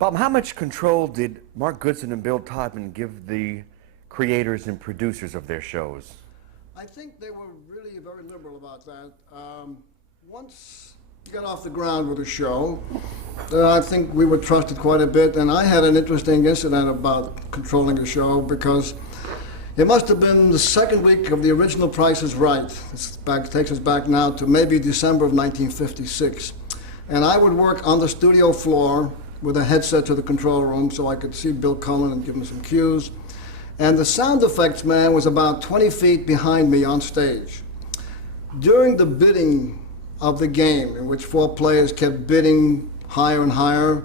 Bob, how much control did Mark Goodson and Bill Todman give the creators and producers of their shows? I think they were really very liberal about that. Once you got off the ground with a show, I think we were trusted quite a bit, and I had an interesting incident about controlling a show because it must have been the second week of the original Price is Right. This takes us back now to maybe December of 1956. And I would work on the studio floor with a headset to the control room so I could see Bill Cullen and give him some cues. And the sound effects man was about 20 feet behind me on stage. During the bidding of the game, in which four players kept bidding higher and higher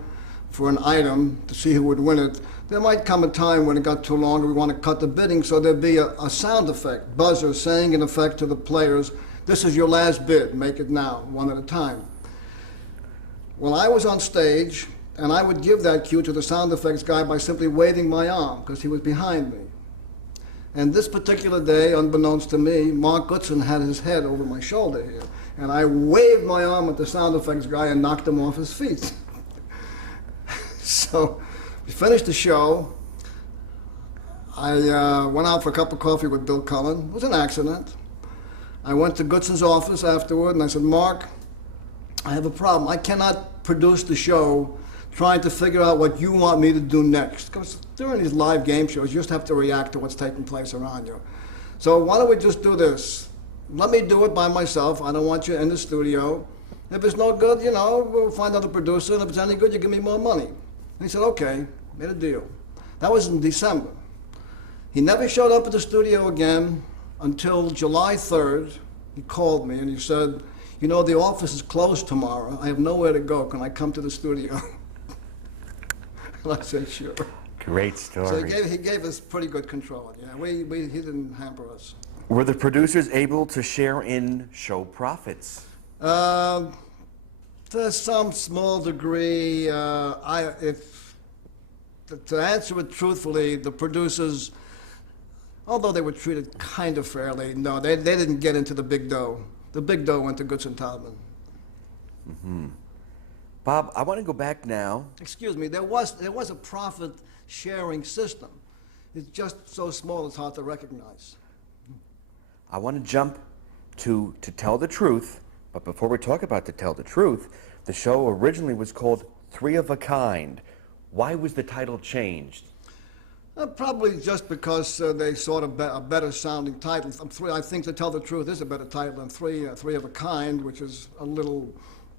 for an item to see who would win it, there might come a time when it got too long and we want to cut the bidding, so there'd be a sound effect, buzzer saying in effect to the players, "This is your last bid, make it now, one at a time." Well, I was on stage, and I would give that cue to the sound effects guy by simply waving my arm, because he was behind me. And this particular day, unbeknownst to me, Mark Goodson had his head over my shoulder here. And I waved my arm at the sound effects guy and knocked him off his feet. So we finished the show. I went out for a cup of coffee with Bill Cullen. It was an accident. I went to Goodson's office afterward, and I said, "Mark, I have a problem. I cannot produce the show trying to figure out what you want me to do next. Because during these live game shows, you just have to react to what's taking place around you. So why don't we just do this? Let me do it by myself. I don't want you in the studio. If it's no good, you know, we'll find another producer, and if it's any good, you give me more money." And he said, "Okay," made a deal. That was in December. He never showed up at the studio again until July 3rd. He called me and he said, "You know, the office is closed tomorrow. I have nowhere to go. Can I come to the studio?" And I said, "Sure." Great story. So he gave us pretty good control. Yeah, he didn't hamper us. Were the producers able to share in show profits? To some small degree. To answer it truthfully, the producers, although they were treated kind of fairly, no, they didn't get into the big dough. The big dough went to Goodson Todman. Mm-hmm. Bob, I want to go back now. Excuse me, there was a profit-sharing system. It's just so small it's hard to recognize. I want to jump to Tell the Truth, but before we talk about To Tell the Truth, the show originally was called Three of a Kind. Why was the title changed? Probably just because they sought a better sounding title. I think To Tell the Truth is a better title than Three of a Kind, which is a little,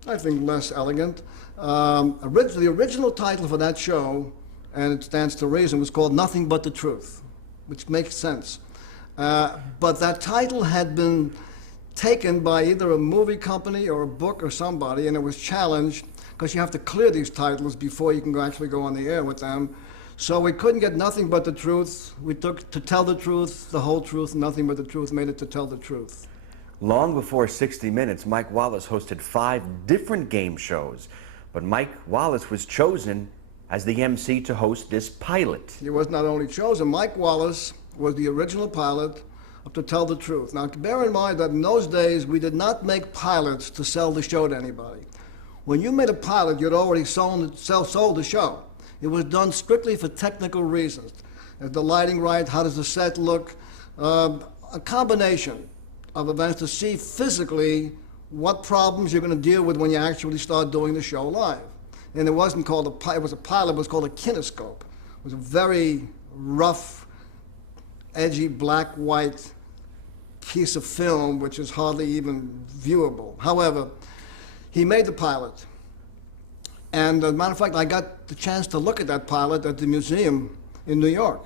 I think, less elegant. The original title for that show, and it stands to reason, was called Nothing But the Truth, which makes sense. But that title had been taken by either a movie company or a book or somebody, and it was challenged because you have to clear these titles before you can actually go on the air with them. So we couldn't get Nothing But the Truth. We took To Tell the Truth, the whole truth, Nothing But the Truth, made it To Tell the Truth. Long before 60 Minutes, Mike Wallace hosted 5 different game shows, but Mike Wallace was chosen as the MC to host this pilot. He was not only chosen, Mike Wallace was the original pilot of To Tell the Truth. Now, bear in mind that in those days, we did not make pilots to sell the show to anybody. When you made a pilot, you'd already sold the show. It was done strictly for technical reasons. Is the lighting right? How does the set look? A combination of events to see physically what problems you're going to deal with when you actually start doing the show live. And it wasn't called it was a pilot, it was called a kinescope. It was a very rough, edgy, black-white piece of film, which is hardly even viewable. However, he made the pilot. And as a matter of fact, I got the chance to look at that pilot at the museum in New York.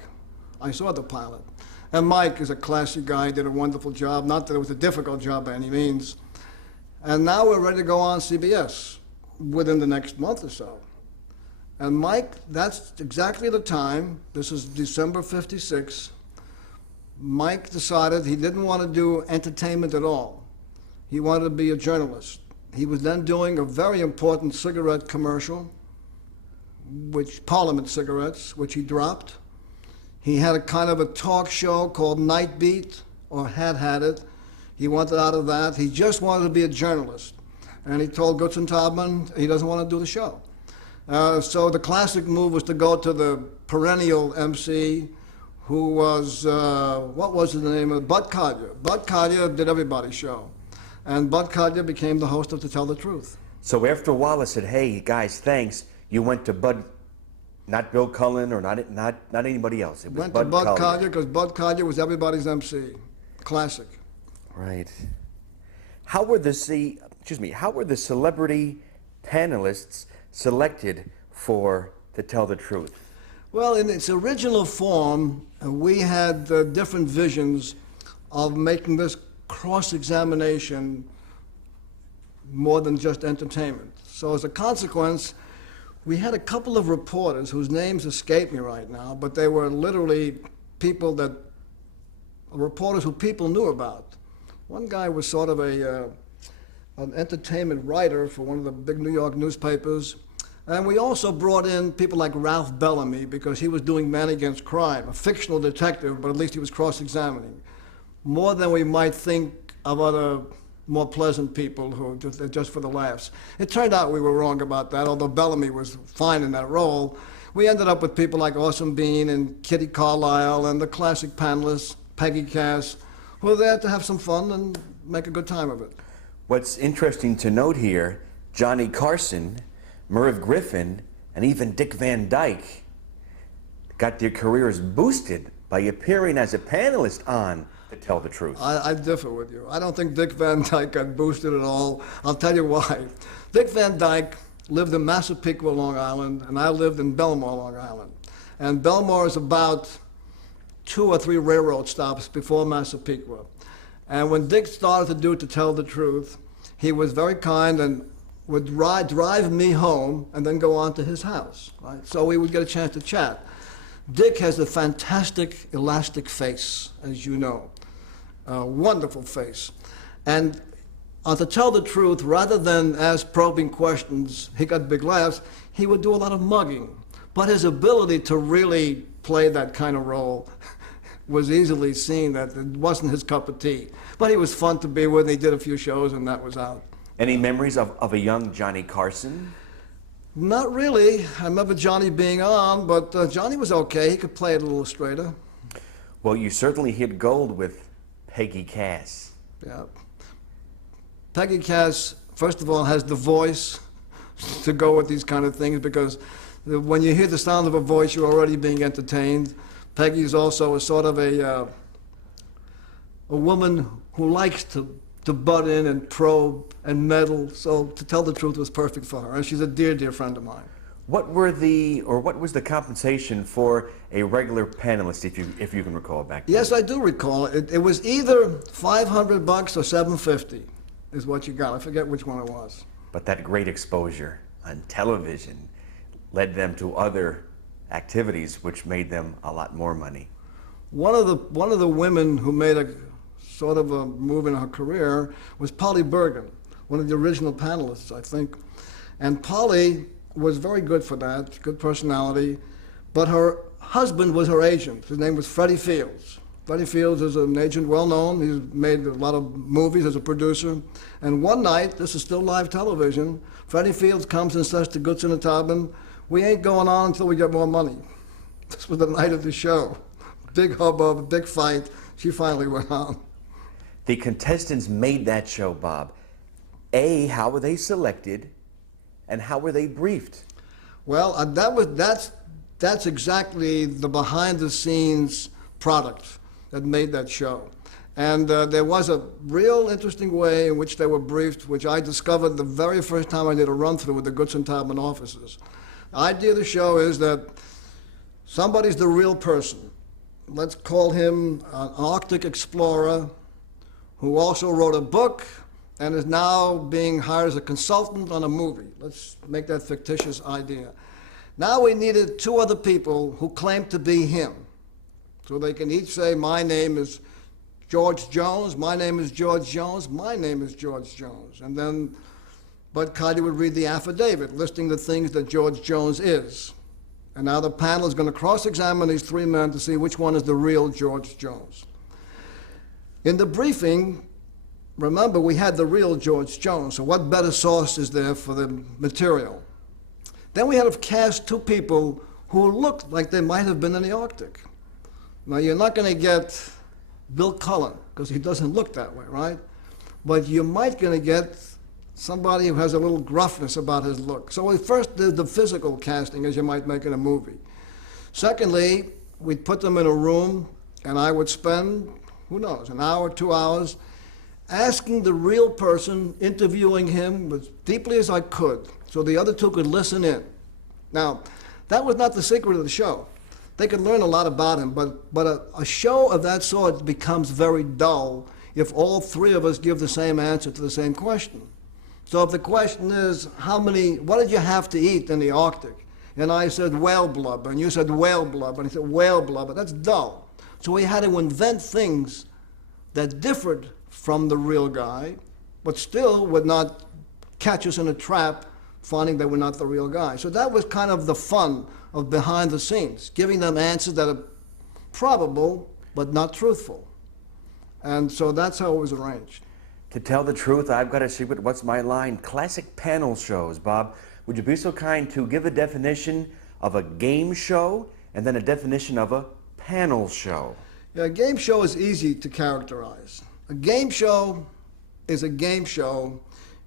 I saw the pilot. And Mike is a classy guy, did a wonderful job. Not that it was a difficult job by any means. And now we're ready to go on CBS within the next month or so. And Mike, that's exactly the time, this is December '56, Mike decided he didn't want to do entertainment at all. He wanted to be a journalist. He was then doing a very important cigarette commercial, Parliament cigarettes, which he dropped. He had a kind of a talk show called Night Beat, or had it. He wanted out of that. He just wanted to be a journalist. And he told Goodson Todman he doesn't want to do the show. So the classic move was to go to the perennial MC, who was, what was the name of Bud Collier. Bud Collier did everybody's show. And Bud Collier became the host of To Tell the Truth. So after Wallace said, hey, guys, thanks, you went to Bud, not Bill Cullen or not anybody else. It was Went to Bud Collier because Bud Collier was everybody's MC. Classic. Right. How were the celebrity panelists selected for To Tell the Truth? Well, in its original form, we had different visions of making this cross-examination more than just entertainment. So as a consequence, we had a couple of reporters whose names escape me right now, but they were literally reporters who people knew about. One guy was sort of an entertainment writer for one of the big New York newspapers. And we also brought in people like Ralph Bellamy because he was doing Man Against Crime, a fictional detective, but at least he was cross-examining. More than we might think of other more pleasant people who just for the laughs. It turned out we were wrong about that, although Bellamy was fine in that role. We ended up with people like Orson Bean and Kitty Carlisle and the classic panelists, Peggy Cass, who were there to have some fun and make a good time of it. What's interesting to note here, Johnny Carson, Merv Griffin, and even Dick Van Dyke got their careers boosted by appearing as a panelist on To Tell the Truth. I differ with you. I don't think Dick Van Dyke got boosted at all. I'll tell you why. Dick Van Dyke lived in Massapequa, Long Island, and I lived in Belmore, Long Island. And Belmore is about 2 or 3 railroad stops before Massapequa. And when Dick started to do To Tell the Truth, he was very kind and would drive me home and then go on to his house. Right? So we would get a chance to chat. Dick has a fantastic, elastic face, as you know. A wonderful face. And to tell the truth, rather than ask probing questions, he got big laughs, he would do a lot of mugging. But his ability to really play that kind of role was easily seen that it wasn't his cup of tea. But he was fun to be with. He did a few shows, and that was out. Any memories of a young Johnny Carson? Not really. I remember Johnny being on, but Johnny was okay. He could play it a little straighter. Well, you certainly hit gold with Peggy Cass. Yeah. Peggy Cass, first of all, has the voice to go with these kind of things because when you hear the sound of a voice, you're already being entertained. Peggy is also a sort of a woman who likes to butt in and probe and meddle, so To Tell the Truth was perfect for her, and she's a dear, dear friend of mine. What was the compensation for a regular panelist, if you can recall back then? Yes, I do recall. It was either $500 or $750 is what you got. I forget which one it was. But that great exposure on television led them to other activities which made them a lot more money. One of the women who made a sort of a move in her career was Polly Bergen, one of the original panelists, I think. And Polly was very good for that, good personality, but her husband was her agent. His name was Freddie Fields. Freddie Fields is an agent well known. He's made a lot of movies as a producer. And one night, this is still live television, Freddie Fields comes and says to Goodson and Taubman, "We ain't going on until we get more money." This was the night of the show. Big hubbub, big fight. She finally went on. The contestants made that show, Bob. A, how were they selected, and how were they briefed? Well, that's exactly the behind-the-scenes product that made that show. And there was a real interesting way in which they were briefed, which I discovered the very first time I did a run-through with the Goodson Taubman offices. The idea of the show is that somebody's the real person. Let's call him an Arctic explorer who also wrote a book and is now being hired as a consultant on a movie. Let's make that fictitious idea. Now we needed 2 other people who claimed to be him. So they can each say, my name is George Jones, my name is George Jones, my name is George Jones. And then Bud Collier would read the affidavit listing the things that George Jones is. And now the panel is going to cross-examine these 3 men to see which one is the real George Jones. In the briefing, remember, we had the real George Jones, so what better source is there for the material? Then we had to cast two people who looked like they might have been in the Arctic. Now, you're not going to get Bill Cullen, because he doesn't look that way, right? But you might going to get somebody who has a little gruffness about his look. So we first did the physical casting, as you might make in a movie. Secondly, we'd put them in a room, and I would spend, who knows, an hour, 2 hours, asking the real person, interviewing him as deeply as I could, so the other two could listen in. Now, that was not the secret of the show. They could learn a lot about him, but a show of that sort becomes very dull if all three of us give the same answer to the same question. So if the question is, what did you have to eat in the Arctic? And I said whale blubber, and you said whale blubber, and he said whale blubber, that's dull. So we had to invent things that differed from the real guy, but still would not catch us in a trap finding they were not the real guy. So that was kind of the fun of behind the scenes, giving them answers that are probable but not truthful. And so that's how it was arranged. To tell the truth, I've got a secret. What's my line? Classic panel shows. Bob, would you be so kind to give a definition of a game show and then a definition of a panel show? Yeah, a game show is easy to characterize. A game show is a game show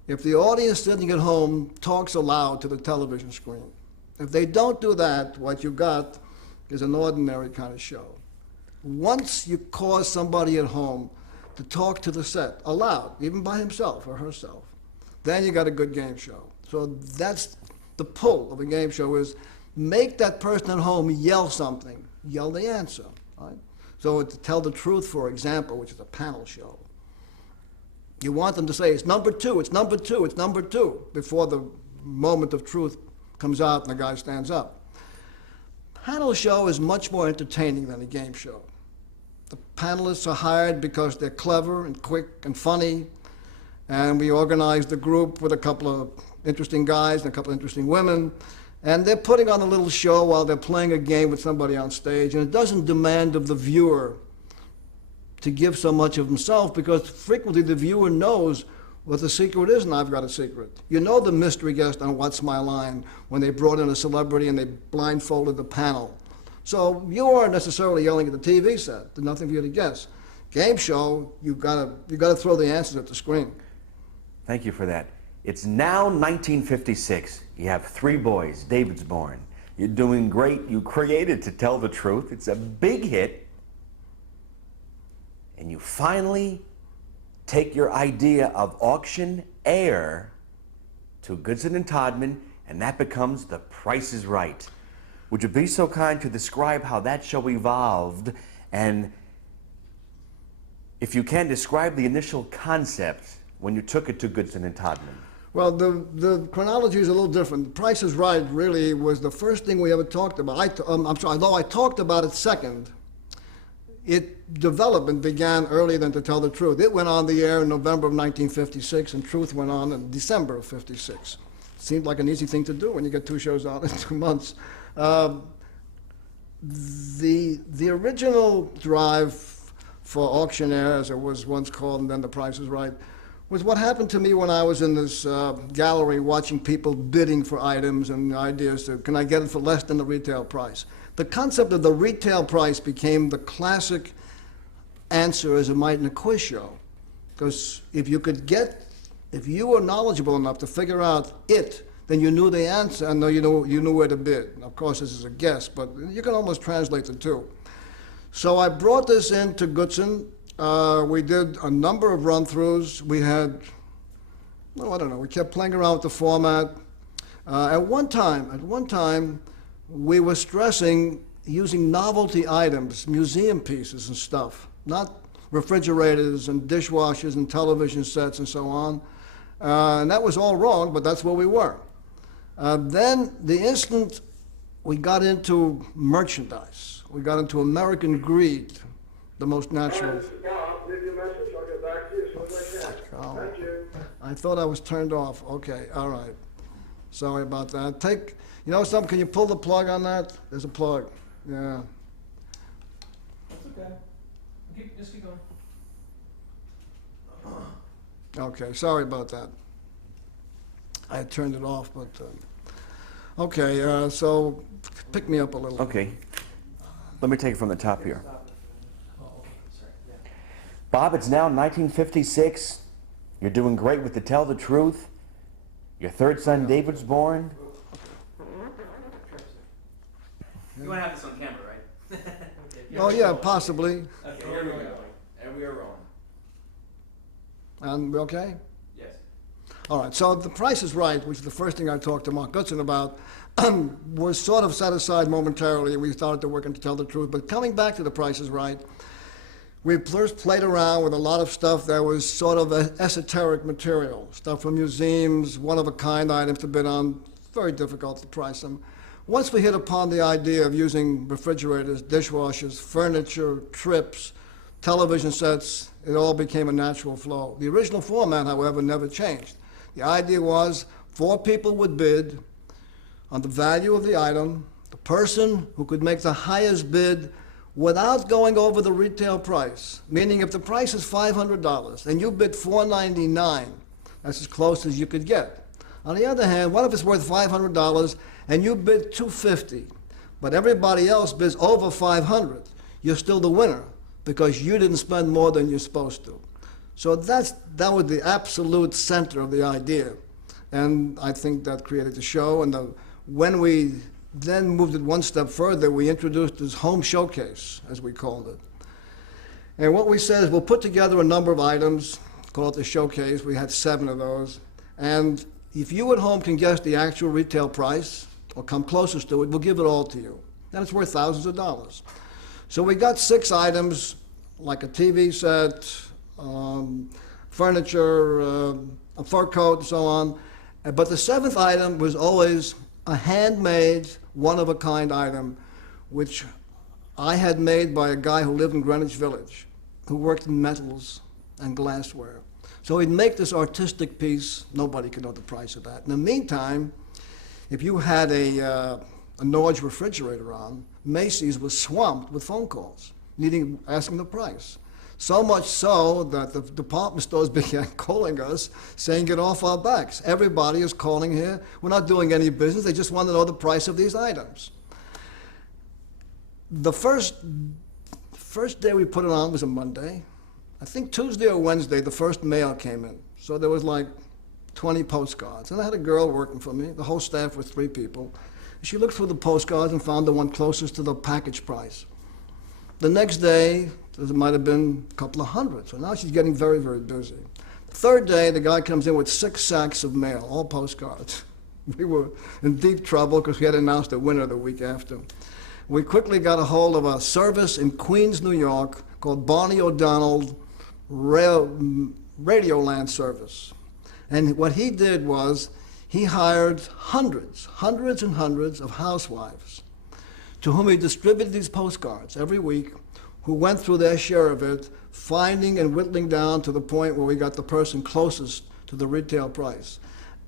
if the audience sitting at home talks aloud to the television screen. If they don't do that, what you got is an ordinary kind of show. Once you cause somebody at home to talk to the set aloud, even by himself or herself, then you got a good game show. So that's the pull of a game show, is make that person at home yell something, yell the answer, right? So to tell the truth, for example, which is a panel show, you want them to say, it's number two, it's number two, it's number two, before the moment of truth comes out and the guy stands up. Panel show is much more entertaining than a game show. The panelists are hired because they're clever and quick and funny, and we organized the group with a couple of interesting guys and a couple of interesting women, and they're putting on a little show while they're playing a game with somebody on stage, and it doesn't demand of the viewer to give so much of himself, because frequently the viewer knows what the secret is, and I've got a secret. You know the mystery guest on What's My Line when they brought in a celebrity and they blindfolded the panel. So you aren't necessarily yelling at the TV set. There's nothing for you to guess. Game show, you gotta throw the answers at the screen. Thank you for that. It's now 1956. You have three boys. David's born. You're doing great. You created To Tell the Truth. It's a big hit. And you finally take your idea of auction air to Goodson and Todman, and that becomes The Price is Right. Would you be so kind to describe how that show evolved, and if you can, describe the initial concept when you took it to Goodson and Todman? Well, the chronology is a little different. The Price is Right really was the first thing we ever talked about. Although I talked about it second, its development began earlier than To Tell the Truth. It went on the air in November of 1956, and Truth went on in December of 56. Seemed like an easy thing to do when you get two shows out in 2 months. The original drive for auctioneer, as it was once called, and then The Price is Right, was what happened to me when I was in this gallery watching people bidding for items and ideas to, can I get it for less than the retail price? The concept of the retail price became the classic answer, as it might in a quiz show. Because if you were knowledgeable enough to figure out it, then you knew the answer, and you knew where to bid. Of course, this is a guess, but you can almost translate the two. So I brought this into Goodson. We did a number of run-throughs. We had, I don't know, we kept playing around with the format. At one time, we were stressing using novelty items, museum pieces and stuff, not refrigerators and dishwashers and television sets and so on. And that was all wrong, but that's where we were. Then the instant we got into merchandise, we got into American greed, the most natural. I'll leave you a message. I'll get back to you as soon as I can. Oh, Thank you. I thought I was turned off. Okay, all right. Sorry about that. You know something, can you pull the plug on that? There's a plug. Yeah. That's okay. Just keep going. Okay, sorry about that. I had turned it off, but Okay, so pick me up a little. Okay. Let me take it from the top here. Oh, okay, sorry, yeah. Bob, it's now 1956. You're doing great with the Tell the Truth. Your third son, David's born. You want to have this on camera, right? Okay. Oh, yeah, possibly. Okay, here we go. And we are rolling. And we okay? Yes. All right, so The Price is Right, which is the first thing I talked to Mark Goodson about, was sort of set aside momentarily, and we started to work on To Tell the Truth. But coming back to The Price is Right, we first played around with a lot of stuff that was sort of esoteric material, stuff from museums, one-of-a-kind items to bid on, very difficult to price them. Once we hit upon the idea of using refrigerators, dishwashers, furniture, trips, television sets, it all became a natural flow. The original format, however, never changed. The idea was 4 people would bid on the value of the item. The person who could make the highest bid without going over the retail price, meaning if the price is $500 and you bid $499, that's as close as you could get. On the other hand, what if it's worth $500 and you bid $250, but everybody else bids over $500? You're still the winner because you didn't spend more than you're supposed to. So that was the absolute center of the idea, and I think that created the show. And when we then moved it one step further, we introduced this home showcase, as we called it. And what we said is we'll put together a number of items, call it the showcase. We had 7 of those. And if you at home can guess the actual retail price or come closest to it, we'll give it all to you. And it's worth thousands of dollars. So we got 6 items, like a TV set, furniture, a fur coat, and so on. But the 7th item was always a handmade, one-of-a-kind item, which I had made by a guy who lived in Greenwich Village, who worked in metals and glassware. So he'd make this artistic piece. Nobody could know the price of that. In the meantime, if you had a Norge refrigerator on, Macy's was swamped with phone calls, asking the price. So much so that the department stores began calling us, saying, get off our backs. Everybody is calling here. We're not doing any business. They just want to know the price of these items. The first day we put it on was a Monday. I think Tuesday or Wednesday, the first mail came in. So there was like 20 postcards. And I had a girl working for me. The whole staff was 3 people. She looked through the postcards and found the one closest to the package price. The next day, there might have been a couple of hundred. So now she's getting very, very busy. The third day, the guy comes in with 6 sacks of mail, all postcards. We were in deep trouble because we had announced the winner the week after. We quickly got a hold of a service in Queens, New York, called Barney O'Donnell Radioland Service. And what he did was he hired hundreds and hundreds of housewives to whom he distributed these postcards every week, who went through their share of it, finding and whittling down to the point where we got the person closest to the retail price.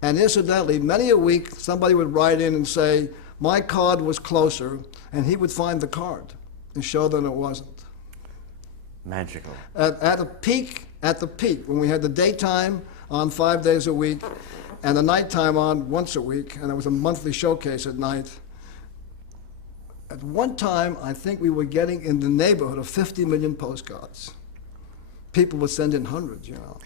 And incidentally, many a week, somebody would write in and say, my card was closer, and he would find the card and show them it wasn't. Magical. At the peak, when we had the daytime on 5 days a week, and the nighttime on once a week, and there was a monthly showcase at night, at one time, I think we were getting in the neighborhood of 50 million postcards. People would send in hundreds, you know.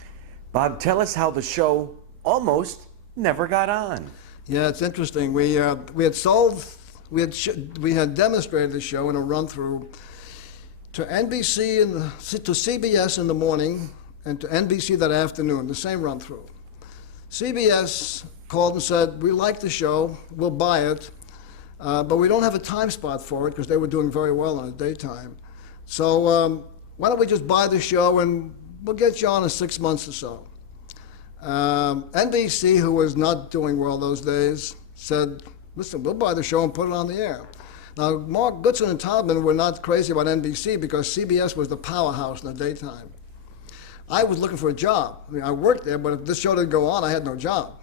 Bob, tell us how the show almost never got on. Yeah, it's interesting. We had demonstrated the show in a run-through to NBC to CBS in the morning and to NBC that afternoon, the same run-through. CBS called and said, we like the show, we'll buy it. But we don't have a time spot for it because they were doing very well in the daytime. So why don't we just buy the show and we'll get you on in 6 months or so. NBC, who was not doing well those days, said, listen, we'll buy the show and put it on the air. Now, Mark Goodson and Taubman were not crazy about NBC because CBS was the powerhouse in the daytime. I was looking for a job. I mean, I worked there, but if this show didn't go on, I had no job.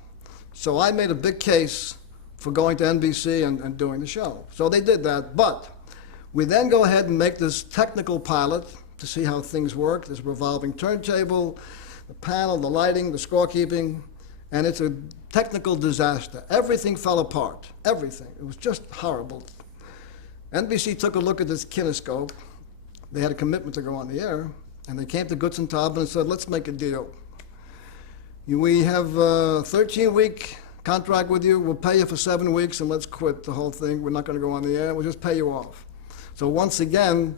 So I made a big case for going to NBC and doing the show. So they did that, but we then go ahead and make this technical pilot to see how things work, this revolving turntable, the panel, the lighting, the scorekeeping, and it's a technical disaster. Everything fell apart, everything. It was just horrible. NBC took a look at this kinescope. They had a commitment to go on the air, and they came to Goodson Taubman and said, let's make a deal. We have a 13-week contract with you. We'll pay you for 7 weeks, and let's quit the whole thing. We're not going to go on the air. We'll just pay you off. So once again,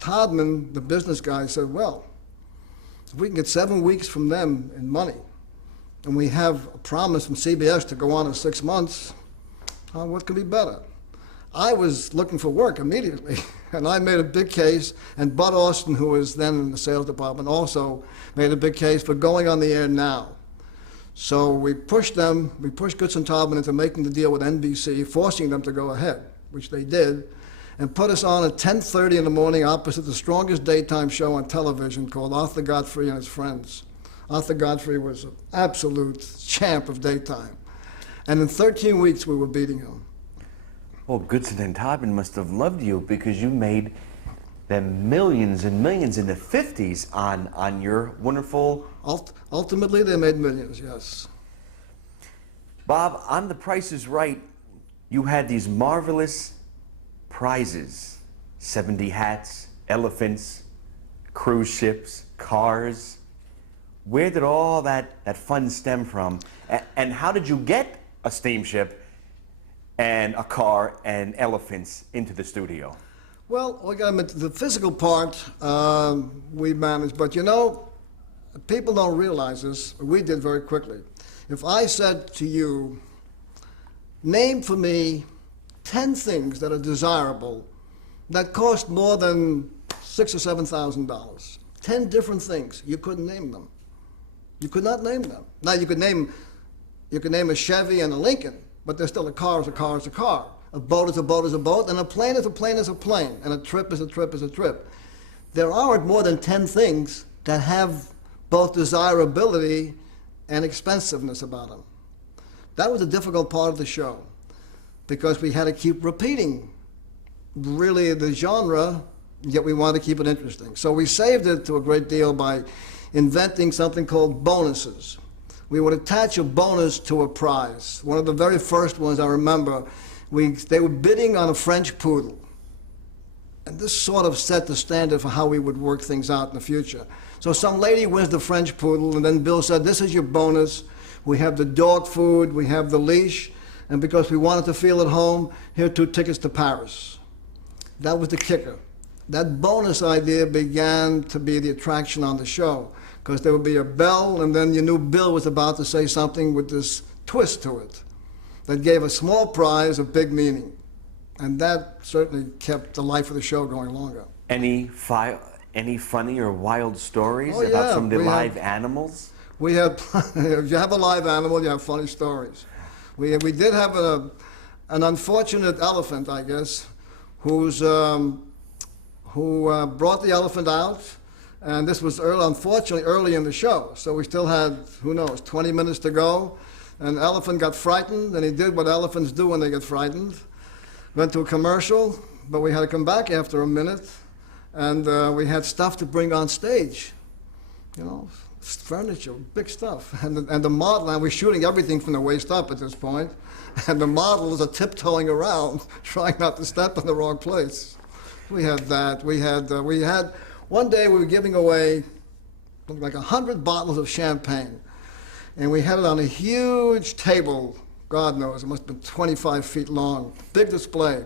Taubman, the business guy, said, well, if we can get 7 weeks from them in money, and we have a promise from CBS to go on in 6 months, what could be better? I was looking for work immediately, and I made a big case, and Bud Austin, who was then in the sales department, also made a big case for going on the air now. So we pushed Goodson Taubman into making the deal with NBC, forcing them to go ahead, which they did, and put us on at 10:30 in the morning opposite the strongest daytime show on television called Arthur Godfrey and His Friends. Arthur Godfrey was an absolute champ of daytime. And in 13 weeks, we were beating him. Well, Goodson and Taubman must have loved you because you made them millions and millions in the 50s on your wonderful... Ultimately, they made millions, yes. Bob, on The Price is Right, you had these marvelous prizes. 70 hats, elephants, cruise ships, cars. Where did all that fun stem from? And how did you get a steamship and a car and elephants into the studio? Well, we got the physical part we managed, but you know, people don't realize this. We did very quickly. If I said to you, name for me 10 things that are desirable that cost more than $6,000 or $7,000, 10 different things, you couldn't name them. You could not name them. Now you could name a Chevy and a Lincoln, but they're still a car is a car is a car. A boat is a boat is a boat, and a plane is a plane is a plane, and a trip is a trip is a trip. There aren't more than 10 things that have both desirability and expensiveness about them. That was a difficult part of the show because we had to keep repeating really the genre, yet we wanted to keep it interesting. So we saved it to a great deal by inventing something called bonuses. We would attach a bonus to a prize. One of the very first ones I remember, they were bidding on a French poodle. And this sort of set the standard for how we would work things out in the future. So some lady wins the French poodle, and then Bill said, this is your bonus. We have the dog food, we have the leash, and because we wanted to feel at home, here are 2 tickets to Paris. That was the kicker. That bonus idea began to be the attraction on the show, because there would be a bell, and then you knew Bill was about to say something with this twist to it that gave a small prize a big meaning. And that certainly kept the life of the show going longer. Any funny or wild stories Oh, about yeah, some of the we live have- animals? We have, if you have a live animal, you have funny stories. We did have an unfortunate elephant, I guess, who brought the elephant out, and this was unfortunately early in the show, so we still had, who knows, 20 minutes to go, and the elephant got frightened, and he did what elephants do when they get frightened. Went to a commercial, but we had to come back after a minute, and we had stuff to bring on stage, you know, furniture, big stuff. And the model, and we're shooting everything from the waist up at this point, and the models are tiptoeing around, trying not to step in the wrong place. We had that. We had one day we were giving away like 100 bottles of champagne, and we had it on a huge table. God knows, it must have been 25 feet long, big display.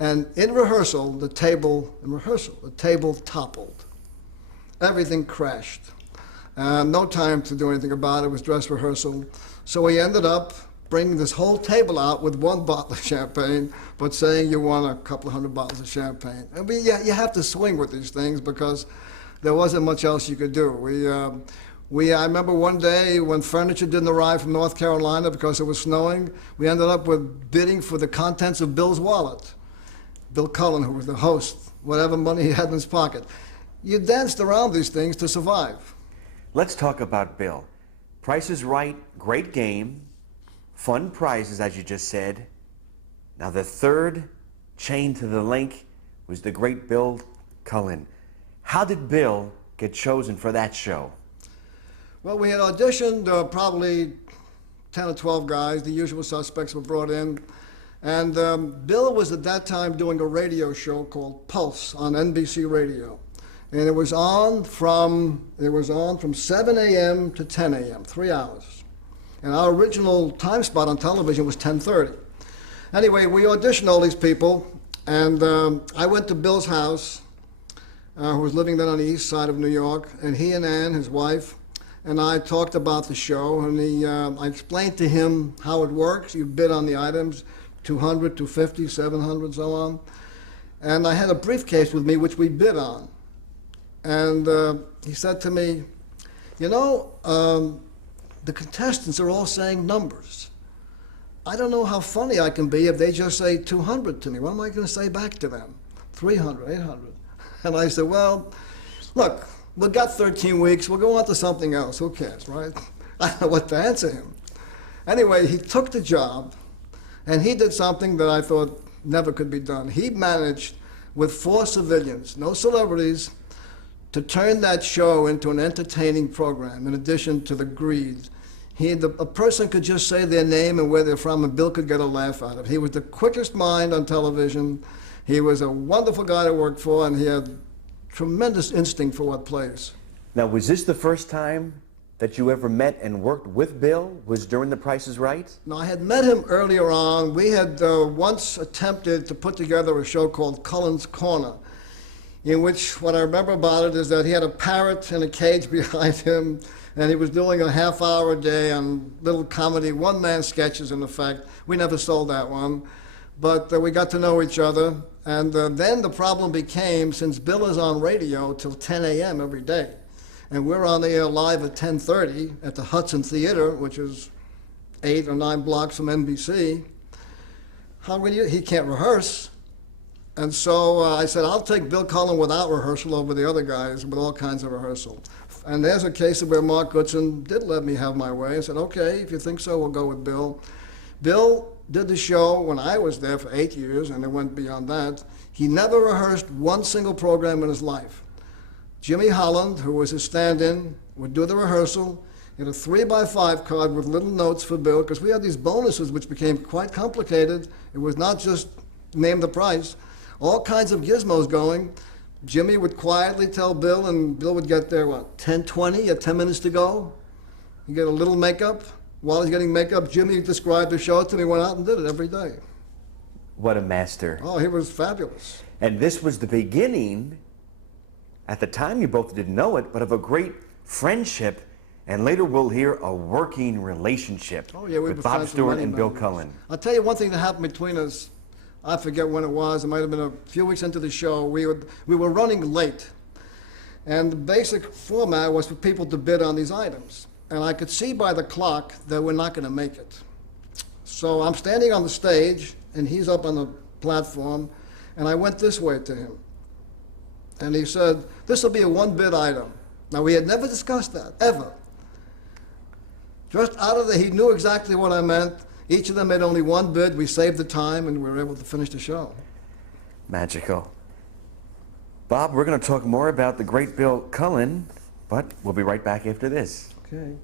And in rehearsal, the table toppled. Everything crashed. No time to do anything about it. It was dress rehearsal. So we ended up bringing this whole table out with 1 bottle of champagne, but saying you want a couple of 100 bottles of champagne. I mean, you have to swing with these things because there wasn't much else you could do. I remember one day when furniture didn't arrive from North Carolina because it was snowing, we ended up with bidding for the contents of Bill's wallet. Bill Cullen, who was the host, whatever money he had in his pocket. You danced around these things to survive. Let's talk about Bill. Price is Right, great game, fun prizes, as you just said. Now the third chain to the link was the great Bill Cullen. How did Bill get chosen for that show? Well, we had auditioned probably 10 or 12 guys. The usual suspects were brought in. And Bill was at that time doing a radio show called Pulse on NBC Radio. And it was on from 7 a.m. to 10 a.m., 3 hours. And our original time spot on television was 10:30. Anyway, we auditioned all these people, and I went to Bill's house, who was living then on the east side of New York, and he and Ann, his wife, and I talked about the show, and I explained to him how it works. You bid on the items, 200, 250, 700, so on. And I had a briefcase with me, which we bid on. And he said to me, you know, the contestants are all saying numbers. I don't know how funny I can be if they just say 200 to me. What am I going to say back to them? 300, 800. And I said, well, look, we've got 13 weeks. We'll go on to something else. Who cares, right? I don't know what to answer him. Anyway, he took the job, and he did something that I thought never could be done. He managed, with 4 civilians, no celebrities, to turn that show into an entertaining program, in addition to the greed. A person could just say their name and where they're from, and Bill could get a laugh out of it. He was the quickest mind on television. He was a wonderful guy to work for, and he had tremendous instinct for what plays. Now, was this the first time that you ever met and worked with Bill? Was during The Price is Right? No, I had met him earlier on. We had once attempted to put together a show called Cullen's Corner, in which what I remember about it is that he had a parrot in a cage behind him, and he was doing a half hour a day on little comedy, one-man sketches in effect. We never sold that one, but we got to know each other. And then the problem became, since Bill is on radio till 10 a.m. every day, and we're on the air live at 10:30 at the Hudson Theater, which is 8 or 9 blocks from NBC, he can't rehearse. And so I said, I'll take Bill Cullen without rehearsal over the other guys with all kinds of rehearsal. And there's a case of where Mark Goodson did let me have my way. I said, okay, if you think so, we'll go with Bill. Bill did the show when I was there for 8 years, and it went beyond that. He never rehearsed one single program in his life. Jimmy Holland, who was his stand-in, would do the rehearsal. He had a 3x5 card with little notes for Bill, because we had these bonuses which became quite complicated. It was not just name the price. All kinds of gizmos going. Jimmy would quietly tell Bill, and Bill would get there, 10:20, at 10 minutes to go? You get a little makeup. While he's getting makeup, Jimmy described the show to me, went out and did it every day. What a master. Oh, he was fabulous. And this was the beginning, at the time you both didn't know it, but of a great friendship, and later we'll hear a working relationship with Bob Stewart and Bill Cullen. I'll tell you one thing that happened between us. I forget when it was. It might have been a few weeks into the show. We were running late, and the basic format was for people to bid on these items. And I could see by the clock that we're not going to make it. So I'm standing on the stage, and he's up on the platform, and I went this way to him. And he said, this will be a 1-bid item. Now, we had never discussed that, ever. Just out of he knew exactly what I meant. Each of them made only 1 bid. We saved the time, and we were able to finish the show. Magical. Bob, we're going to talk more about the great Bill Cullen, but we'll be right back after this. Okay.